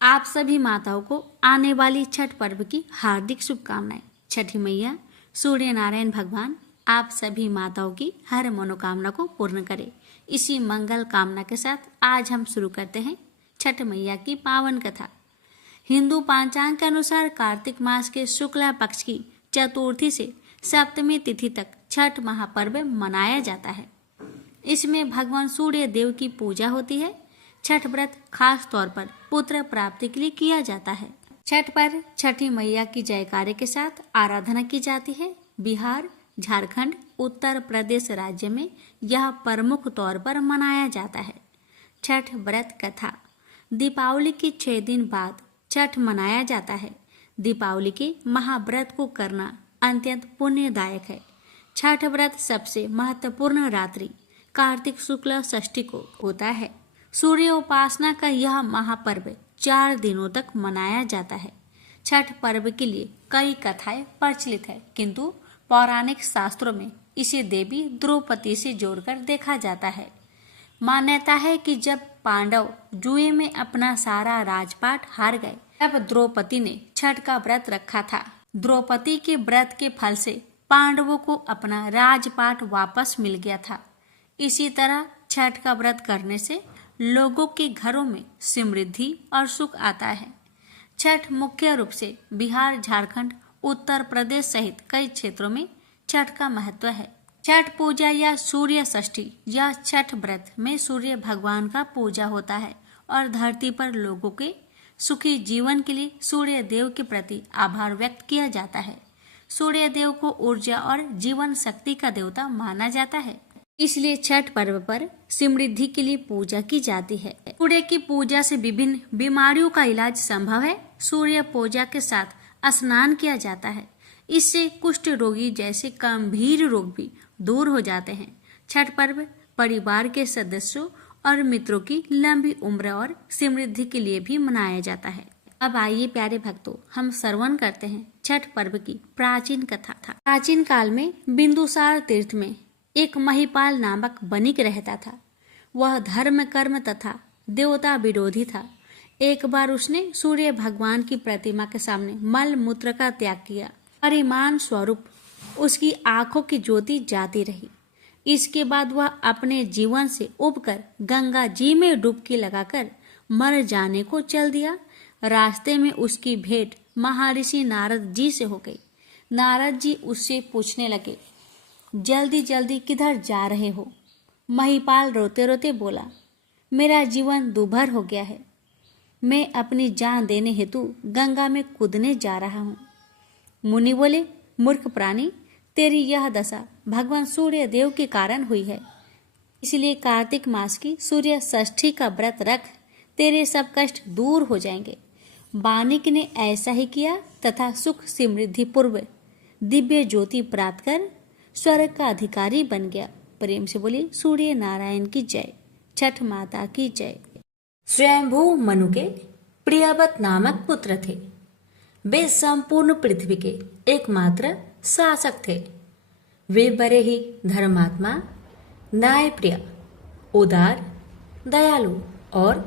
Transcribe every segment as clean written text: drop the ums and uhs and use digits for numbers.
आप सभी माताओं को आने वाली छठ पर्व की हार्दिक शुभकामनाएं। छठी मैया सूर्य नारायण भगवान आप सभी माताओं की हर मनोकामना को पूर्ण करे। इसी मंगल कामना के साथ आज हम शुरू करते हैं छठ मैया की पावन कथा। हिंदू पंचांग के अनुसार कार्तिक मास के शुक्ला पक्ष की चतुर्थी से सप्तमी तिथि तक छठ महापर्व मनाया जाता है। इसमें भगवान सूर्य देव की पूजा होती है। छठ व्रत खास तौर पर पुत्र प्राप्ति के लिए किया जाता है। छठ पर छठी मैया की जयकारे के साथ आराधना की जाती है। बिहार, झारखंड, उत्तर प्रदेश राज्य में यह प्रमुख तौर पर मनाया जाता है। छठ व्रत कथा। दीपावली के 6 दिन बाद छठ मनाया जाता है। दीपावली के महाव्रत को करना अत्यंत पुण्यदायक है। छठ व्रत सबसे महत्वपूर्ण रात्रि कार्तिक शुक्ल षष्ठी को होता है। सूर्य उपासना का यह महापर्व 4 दिनों तक मनाया जाता है। छठ पर्व के लिए कई कथाएं प्रचलित है, किंतु पौराणिक शास्त्रों में इसे देवी द्रौपदी से जोड़कर देखा जाता है। मान्यता है कि जब पांडव जुए में अपना सारा राजपाट हार गए, तब द्रौपदी ने छठ का व्रत रखा था। द्रौपदी के व्रत के फल से पांडवों को अपना राजपाट वापस मिल गया था। इसी तरह छठ का व्रत करने से लोगों के घरों में समृद्धि और सुख आता है। छठ मुख्य रूप से बिहार, झारखंड, उत्तर प्रदेश सहित कई क्षेत्रों में छठ का महत्व है। छठ पूजा या सूर्य षष्ठी या छठ व्रत में सूर्य भगवान का पूजा होता है और धरती पर लोगों के सुखी जीवन के लिए सूर्य देव के प्रति आभार व्यक्त किया जाता है। सूर्य देव को ऊर्जा और जीवन शक्ति का देवता माना जाता है, इसलिए छठ पर्व पर समृद्धि के लिए पूजा की जाती है। सूर्य की पूजा से विभिन्न बीमारियों का इलाज संभव है। सूर्य पूजा के साथ स्नान किया जाता है। इससे कुष्ठ रोगी जैसे गंभीर रोग भी दूर हो जाते हैं। छठ पर्व परिवार के सदस्यों और मित्रों की लंबी उम्र और समृद्धि के लिए भी मनाया जाता है। अब आइए प्यारे भक्तों, हम श्रवण करते हैं छठ पर्व की प्राचीन कथा। प्राचीन काल में बिंदुसार तीर्थ में एक महिपाल नामक बणिक रहता था। वह धर्म, कर्म तथा देवता विरोधी था। एक बार उसने सूर्य भगवान की प्रतिमा के सामने मल मूत्र का त्याग किया। परिमाण स्वरूप उसकी आंखों की ज्योति जाती रही। इसके बाद वह अपने जीवन से उबकर गंगा जी में डुबकी लगाकर मर जाने को चल दिया। रास्ते में उसकी भेंट महर्षि नारद जी से हो गई। नारद जी उससे पूछने लगे, जल्दी जल्दी किधर जा रहे हो? महिपाल रोते रोते बोला, मेरा जीवन दुभर हो गया है। मैं अपनी जान देने हेतु गंगा में कूदने जा रहा हूँ। मुनि बोले, मूर्ख प्राणी, तेरी यह दशा भगवान सूर्य देव के कारण हुई है। इसलिए कार्तिक मास की सूर्य षष्ठी का व्रत रख, तेरे सब कष्ट दूर हो जाएंगे। बानिक ने ऐसा ही किया तथा सुख समृद्धि पूर्व दिव्य ज्योति प्राप्त कर स्वर्ग का अधिकारी बन गया। प्रेम से बोली सूर्य नारायण की जय, छठ माता की जय। स्वयंभू मनु के प्रियव्रत नामक पुत्र थे। वे संपूर्ण पृथ्वी के एकमात्र शासक थे। वे बड़े ही धर्मात्मा, न्यायप्रिय, उदार, दयालु और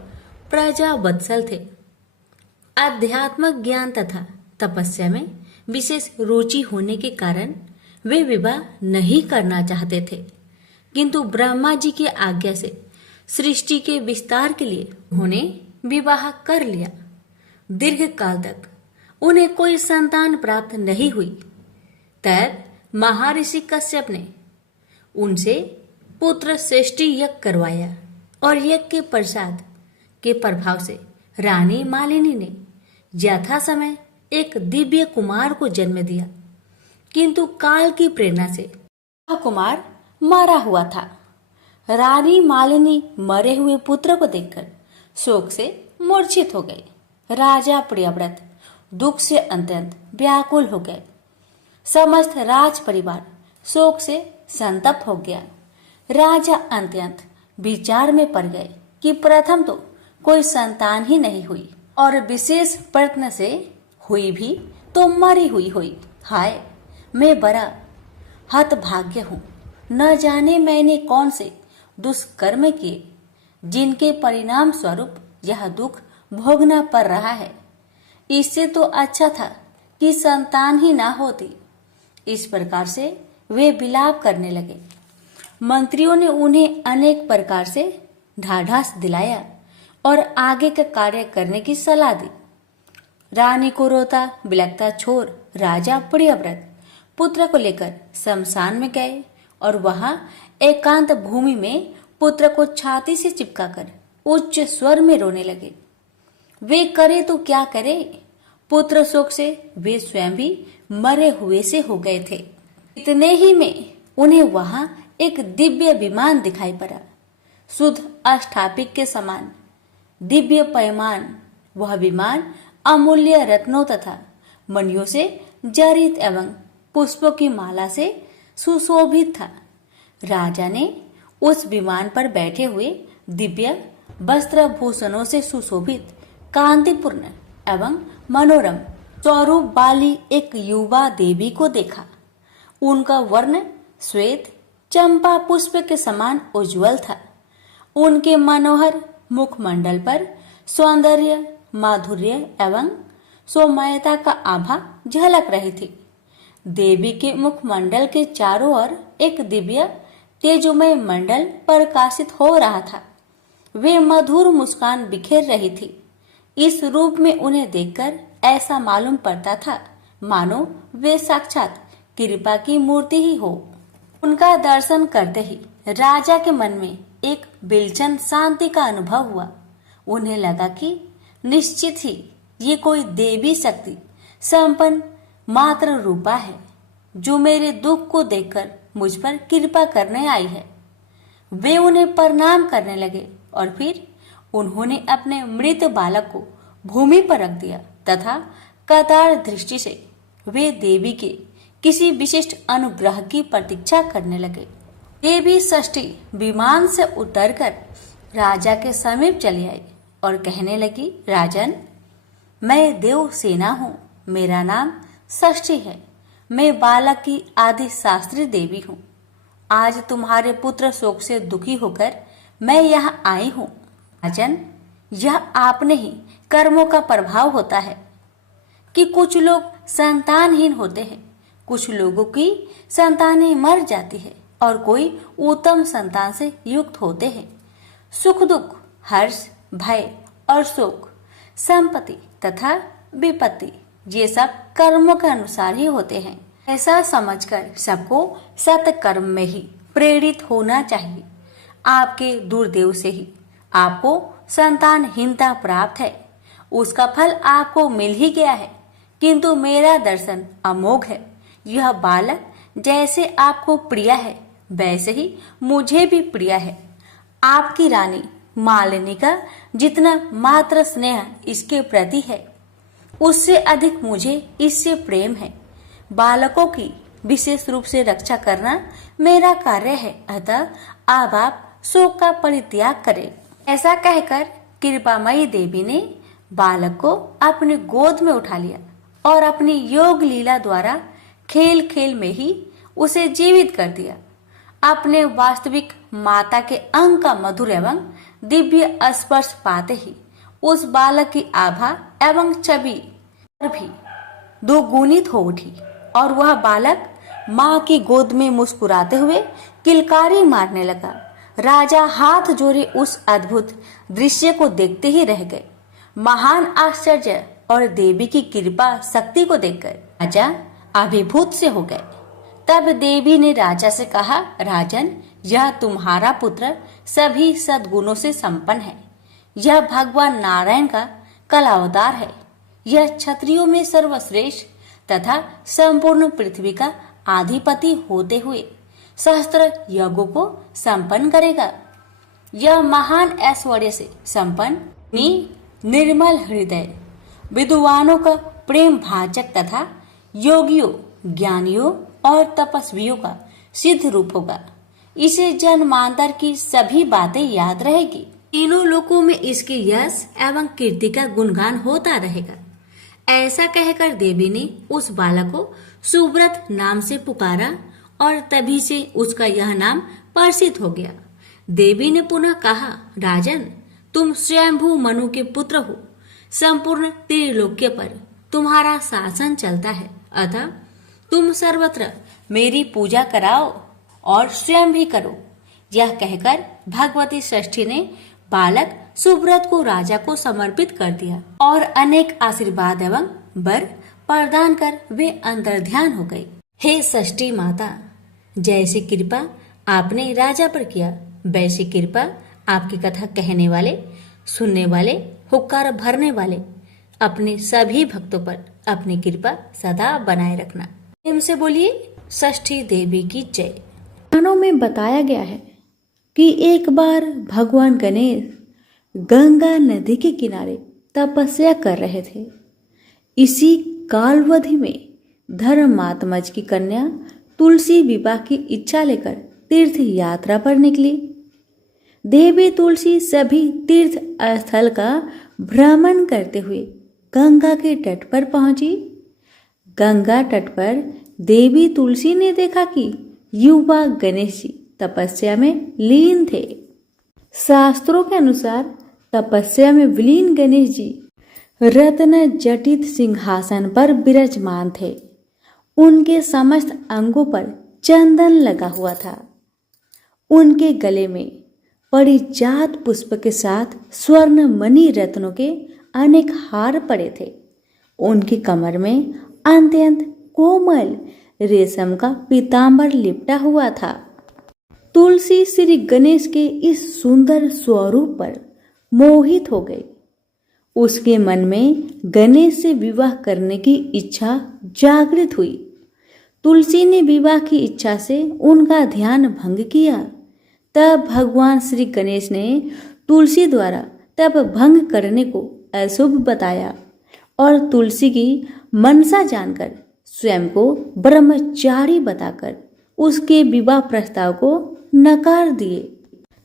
प्रजावत्सल थे। आध्यात्मिक ज्ञान तथा तपस्या में विशेष रुचि होने के कारण वे विवाह नहीं करना चाहते थे, किंतु ब्रह्मा जी की आज्ञा से सृष्टि के विस्तार के लिए उन्होंने विवाह कर लिया। दीर्घ काल तक उन्हें कोई संतान प्राप्त नहीं हुई। तब महर्षि कश्यप ने उनसे पुत्र सृष्टि यज्ञ करवाया और यज्ञ के प्रसाद के प्रभाव से रानी मालिनी ने यथा समय एक दिव्य कुमार को जन्म दिया, किंतु काल की प्रेरणा से वह कुमार मरा हुआ था। रानी मालिनी मरे हुए पुत्र को देखकर शोक से मूर्छित हो गए। राजा प्रियव्रत दुख से अत्यंत व्याकुल हो गए। समस्त राज परिवार शोक से संतप्त हो गया। राजा अत्यंत विचार में पड़ गए कि प्रथम तो कोई संतान ही नहीं हुई और विशेष प्रयत्न से हुई भी तो मरी हुई। हाय, मैं बड़ा हतभाग्य हूँ। न जाने मैंने कौन से दुष्कर्म किए जिनके परिणाम स्वरूप यह दुख भोगना पड़ रहा है। इससे तो अच्छा था कि संतान ही ना होती। इस प्रकार से वे विलाप करने लगे। मंत्रियों ने उन्हें अनेक प्रकार से ढाढ़स दिलाया और आगे का कार्य करने की सलाह दी। रानी को रोता बिलखता छोड़ राजा प्रियव्रत पुत्र को लेकर शमशान में गए और वहां एकांत भूमि में पुत्र को छाती से चिपकाकर उच्च स्वर में रोने लगे। वे करे तो क्या करे, पुत्र शोक से वे स्वयं भी मरे हुए से हो गए थे। इतने ही में उन्हें वहां एक दिव्य विमान दिखाई पड़ा, शुद्ध अष्टापिक के समान दिव्य पैमान। वह विमान अमूल्य रत्नों तथा मणियों से जड़ित एवं पुष्पों की माला से सुशोभित था। राजा ने उस विमान पर बैठे हुए दिव्य वस्त्र भूषणों से सुशोभित कांतिपूर्ण एवं मनोरम स्वरूप वाली एक युवा देवी को देखा। उनका वर्ण श्वेत चंपा पुष्प के समान उज्जवल था। उनके मनोहर मुखमंडल पर सौंदर्य, माधुर्य एवं सौम्यता का आभा झलक रही थी। देवी के मुखमंडल के चारों ओर एक दिव्य तेजोमय मंडल प्रकाशित हो रहा था। वे मधुर मुस्कान बिखेर रही थी। इस रूप में उन्हें देखकर ऐसा मालूम पड़ता था मानो वे साक्षात कृपा की मूर्ति ही हो। उनका दर्शन करते ही राजा के मन में एक बिलचन शांति का अनुभव हुआ। उन्हें लगा कि निश्चित ही ये कोई देवी शक्ति संपन्न मात्र रूपा है जो मेरे दुख को देखकर मुझ पर कृपा करने आई है। वे उन्हें प्रणाम करने लगे और फिर उन्होंने अपने मृत बालक को भूमि पर रख दिया तथा कतार दृष्टि से वे देवी के किसी विशिष्ट अनुग्रह की प्रतीक्षा करने लगे। देवी षष्ठी विमान से उतरकर राजा के समीप चली आई और कहने लगी, राजन, मैं देव सेना हूँ। मेरा नाम षष्ठी है। मैं बालक की आदि शास्त्री देवी हूँ। आज तुम्हारे पुत्र शोक से दुखी होकर मैं यहाँ आई हूँ। राजन, यह आपने ही कर्मों का प्रभाव होता है कि कुछ लोग संतानहीन होते हैं, कुछ लोगों की संतानें मर जाती है और कोई उत्तम संतान से युक्त होते हैं। सुख दुख, हर्ष, भय और शोक, संपत्ति तथा विपत्ति ये सब कर्मों के अनुसार ही होते हैं। ऐसा समझकर सबको सत्कर्म में ही प्रेरित होना चाहिए। आपके दुर्देव से ही आपको संतानहीनता प्राप्त है। उसका फल आपको मिल ही गया है, किंतु मेरा दर्शन अमोघ है। यह बालक जैसे आपको प्रिय है वैसे ही मुझे भी प्रिय है। आपकी रानी मालिनी का जितना मात्र स्नेह इसके प्रति है उससे अधिक मुझे इससे प्रेम है। बालकों की विशेष रूप से रक्षा करना मेरा कार्य है, अतः अब आप शोक का परित्याग करें। ऐसा कहकर कृपामयी देवी ने बालक को अपने गोद में उठा लिया और अपनी योग लीला द्वारा खेल खेल में ही उसे जीवित कर दिया। अपने वास्तविक माता के अंग का मधुर एवं दिव्य स्पर्श पाते ही उस बालक की आभा एवं छवि भी दोगुनित हो उठी और वह बालक माँ की गोद में मुस्कुराते हुए किलकारी मारने लगा। राजा हाथ जोड़े उस अद्भुत दृश्य को देखते ही रह गए। महान आश्चर्य और देवी की कृपा शक्ति को देखकर राजा अभिभूत से हो गए। तब देवी ने राजा से कहा, राजन, यह तुम्हारा पुत्र सभी सद्गुणों से संपन्न है। यह भगवान नारायण का कलावतार है। यह क्षत्रियों में सर्वश्रेष्ठ तथा संपूर्ण पृथ्वी का आधिपति होते हुए सहस्त्र यज्ञों को संपन्न करेगा। यह महान ऐश्वर्य से संपन्न निर्मल हृदय, विद्वानों का प्रेम भाजक तथा योगियों, ज्ञानियों और तपस्वियों का सिद्ध रूप होगा। इसे जन्मांतर की सभी बातें याद रहेगी। तीनों लोकों में इसके यश एवं कीर्ति का गुणगान होता रहेगा। ऐसा कहकर देवी ने उस बालक को सुव्रत नाम से पुकारा और तभी से उसका यह नाम प्रसिद्ध हो गया। देवी ने पुनः कहा, राजन, तुम स्वयंभू मनु के पुत्र हो। संपूर्ण त्रिलोक्य पर तुम्हारा शासन चलता है, अतः तुम सर्वत्र मेरी पूजा कराओ और स्वयं भी करो। यह कहकर भगवती षष्ठी ने बालक सुब्रत को राजा को समर्पित कर दिया और अनेक आशीर्वाद एवं वर प्रदान कर वे अंतर्ध्यान हो गए। हे षष्ठी माता, जैसी कृपा आपने राजा पर किया, वैसी कृपा आपकी कथा कहने वाले, सुनने वाले, हुक्कार भरने वाले अपने सभी भक्तों पर अपनी कृपा सदा बनाए रखना। प्रेम से बोलिए षष्ठी देवी की जय। पुराणों में बताया गया है कि एक बार भगवान गणेश गंगा नदी के किनारे तपस्या कर रहे थे। इसी कालावधि में धर्मात्मज की कन्या तुलसी विवाह की इच्छा लेकर तीर्थ यात्रा पर निकली। देवी तुलसी सभी तीर्थ स्थल का भ्रमण करते हुए गंगा के तट पर पहुंची। गंगा तट पर देवी तुलसी ने देखा कि युवा गणेश जी तपस्या में लीन थे। शास्त्रों के अनुसार तपस्या में विलीन गणेश जी रत्न जटित सिंहासन पर विराजमान थे। उनके समस्त अंगों पर चंदन लगा हुआ था। उनके गले में परिजात पुष्प के साथ स्वर्ण मणि रत्नों के अनेक हार पड़े थे। उनकी कमर में अत्यंत कोमल रेशम का पीतांबर लिपटा हुआ था। तुलसी श्री गणेश के इस सुंदर स्वरूप पर मोहित हो गई। उसके मन में गणेश से विवाह करने की इच्छा जागृत हुई। तुलसी ने विवाह की इच्छा से उनका ध्यान भंग किया। तब भगवान श्री गणेश ने तुलसी द्वारा तप भंग करने को अशुभ बताया और तुलसी की मनसा जानकर स्वयं को ब्रह्मचारी बताकर उसके विवाह प्रस्ताव को नकार दिए।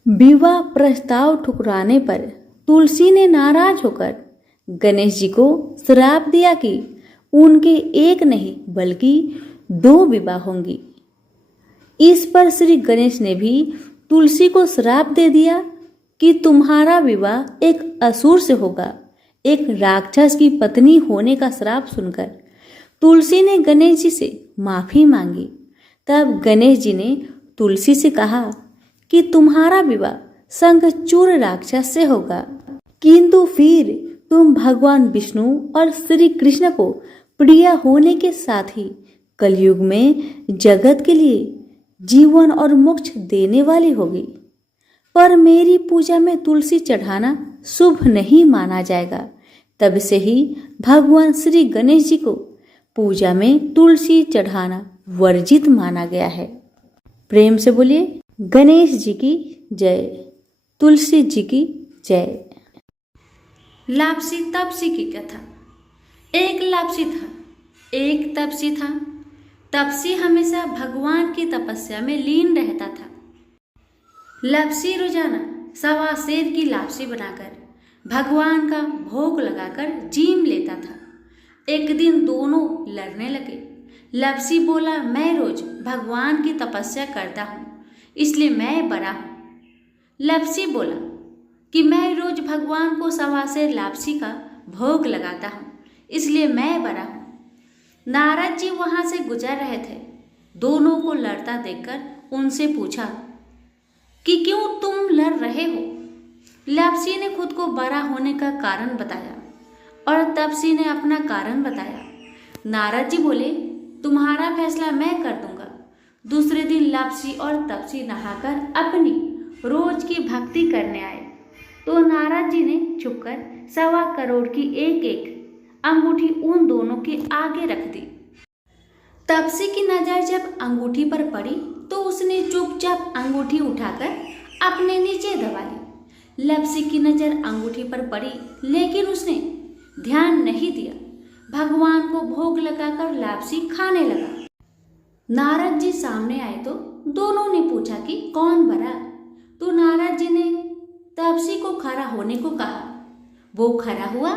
विवाह प्रस्ताव ठुकराने पर तुलसी ने नाराज होकर गणेश जी को श्राप दिया कि उनके एक नहीं बल्कि 2 विवाह होंगी। इस पर श्री गणेश ने भी तुलसी को श्राप दे दिया कि तुम्हारा विवाह एक असुर से होगा। एक राक्षस की पत्नी होने का श्राप सुनकर तुलसी ने गणेश जी से माफी मांगी। तब गणेश जी ने तुलसी से कहा कि तुम्हारा विवाह शंखचूड़ राक्षस से होगा, किंतु फिर तुम भगवान विष्णु और श्री कृष्ण को प्रिय होने के साथ ही कलयुग में जगत के लिए जीवन और मोक्ष देने वाली होगी। पर मेरी पूजा में तुलसी चढ़ाना शुभ नहीं माना जाएगा। तब से ही भगवान श्री गणेश जी को पूजा में तुलसी चढ़ाना वर्जित माना गया है। प्रेम से बोलिए गणेश जी की जय, तुलसी जी की जय। लापसी तपसी की कथा। एक लापसी था, एक तपसी था। तपसी हमेशा भगवान की तपस्या में लीन रहता था। लापसी रोजाना 1.25 सेर की लापसी बनाकर भगवान का भोग लगाकर जीम लेता था। एक दिन दोनों लड़ने लगे। लापसी बोला, मैं रोज भगवान की तपस्या करता हूँ, इसलिए मैं बड़ा हूँ। लापसी बोला कि मैं रोज भगवान को 1.25 सेर लापसी का भोग लगाता हूँ, इसलिए मैं बड़ा हूँ। नारद जी वहां से गुजर रहे थे। दोनों को लड़ता देखकर उनसे पूछा कि क्यों तुम लड़ रहे हो। लापसी ने खुद को बड़ा होने का कारण बताया और तपसी ने अपना कारण बताया। नारद जी बोले, तुम्हारा फैसला मैं कर दूंगा। दूसरे दिन लापसी और तपसी नहाकर अपनी रोज की भक्ति करने आए तो नारद जी ने छुपकर 1.25 करोड़ की एक अंगूठी उन दोनों के आगे रख दी। तपसी की नजर जब अंगूठी पर पड़ी तो उसने चुपचाप अंगूठी उठाकर अपने नीचे दबा ली। लापसी की नजर अंगूठी पर पड़ी लेकिन उसने ध्यान नहीं दिया। भगवान को भोग लगाकर लापसी खाने लगा। नारद जी सामने आए तो दोनों ने पूछा कि कौन बड़ा। तो नारद जी ने तपसी को खड़ा होने को कहा। वो खड़ा हुआ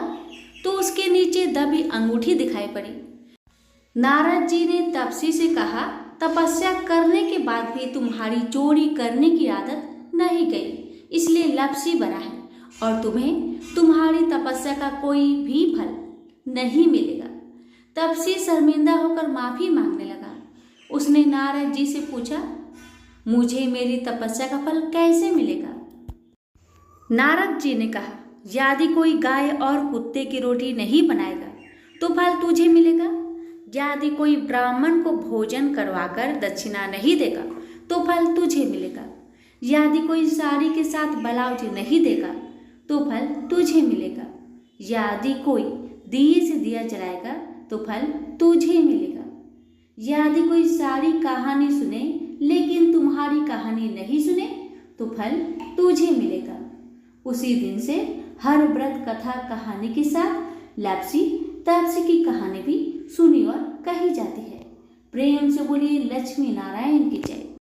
तो उसके नीचे दबी अंगूठी दिखाई पड़ी। नारद जी ने तपसी से कहा, तपस्या करने के बाद भी तुम्हारी चोरी करने की आदत नहीं गई, इसलिए लापसी बड़ा है और तुम्हें तुम्हारी तपस्या का कोई भी फल नहीं मिलेगा। तब से शर्मिंदा होकर माफी मांगने लगा। उसने नारद जी से पूछा, मुझे मेरी तपस्या का फल कैसे मिलेगा? नारद जी ने कहा, यदि कोई गाय और कुत्ते की रोटी नहीं बनाएगा तो फल तुझे मिलेगा। यदि कोई ब्राह्मण को भोजन करवाकर दक्षिणा नहीं देगा तो फल तुझे मिलेगा। यदि कोई साड़ी के साथ ब्लाउज नहीं देगा तो फल तुझे मिलेगा। यदि कोई दिए से दिया जलाएगा तो फल तुझे मिलेगा। यदि कोई सारी कहानी सुने लेकिन तुम्हारी कहानी नहीं सुने तो फल तुझे मिलेगा। उसी दिन से हर व्रत कथा कहानी के साथ लापसी तापसी की कहानी भी सुनी और कही जाती है। प्रेम से बोलिए लक्ष्मी नारायण की जय।